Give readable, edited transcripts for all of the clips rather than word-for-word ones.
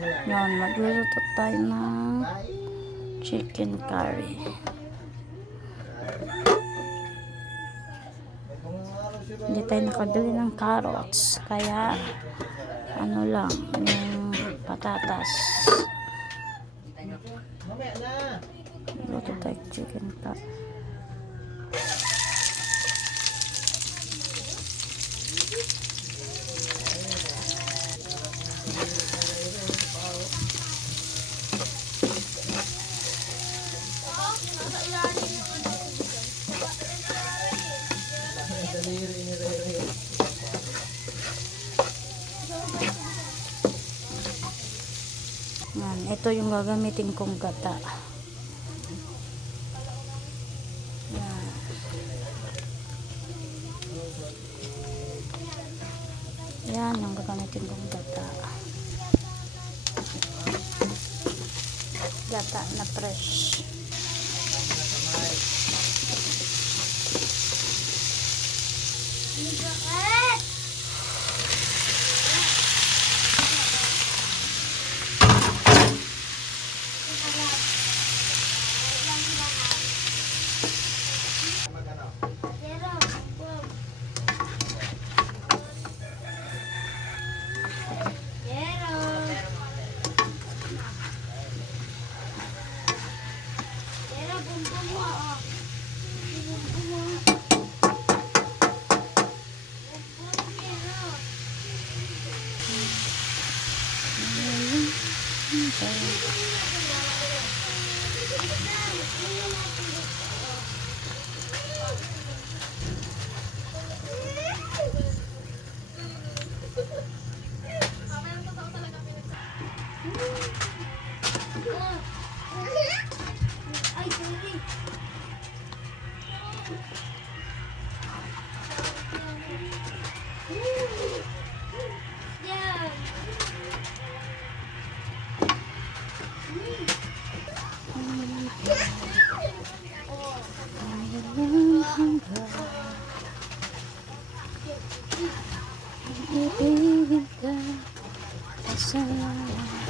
Yan, magluluto tayo ng chicken curry. Hindi tayo nakabili ng carrots, kaya ano lang, yung patatas. Luto tayo chicken curry. Yan, ito yung gagamitin kong gata. Yan. Yan yung gagamitin kong gata. Gata na fresh.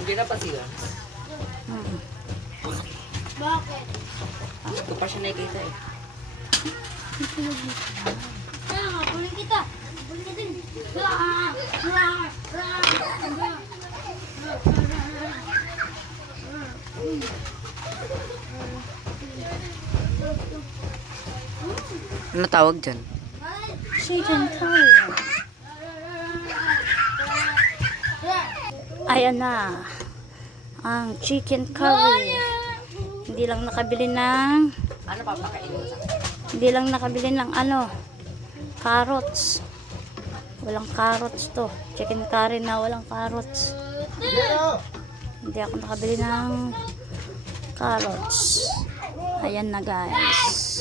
Hindi na pa siya. Bakit? Ito pa siya nakikita eh. Kaya nga, buling kita. Buling natin. Ano tawag dyan? Chicken curry. Ayan na. Ang chicken curry. Hindi lang nakabili ng Ano papakainin mo sa akin? hindi lang nakabili ng carrots. Walang carrots to. Chicken curry na walang carrots. Hindi ako nakabili ng carrots. Ayan na guys.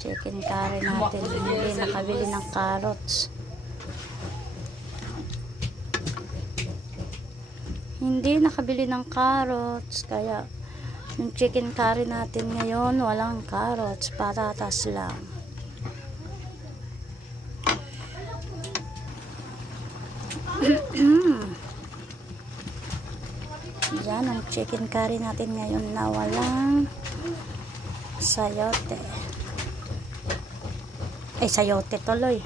Chicken curry natin. Hindi nakabili ng carrots. Hindi nakabili ng carrots. Kaya yung chicken curry natin ngayon walang carrots. Patatas lang. Yan ang chicken curry natin ngayon na walang sayote. Sayote tuloy.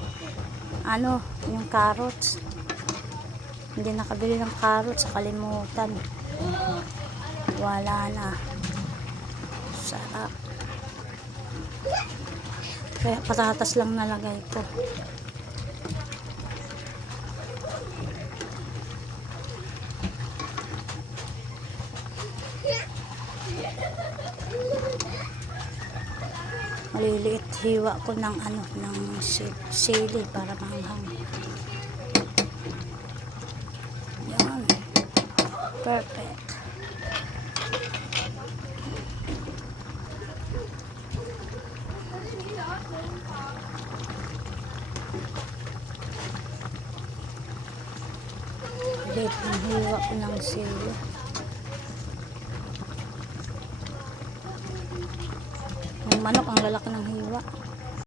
Yung carrots. Hindi nakabili ng carrots, kalimutan. Wala na. Sarap. Kaya patatas lang nalagay ko. Maliliit hiwa ko ng ng sili para manghang. Yan. Perfect. Maliliit ang hiwa ko ng sili. Yung manok ang lalaki ng hiwa.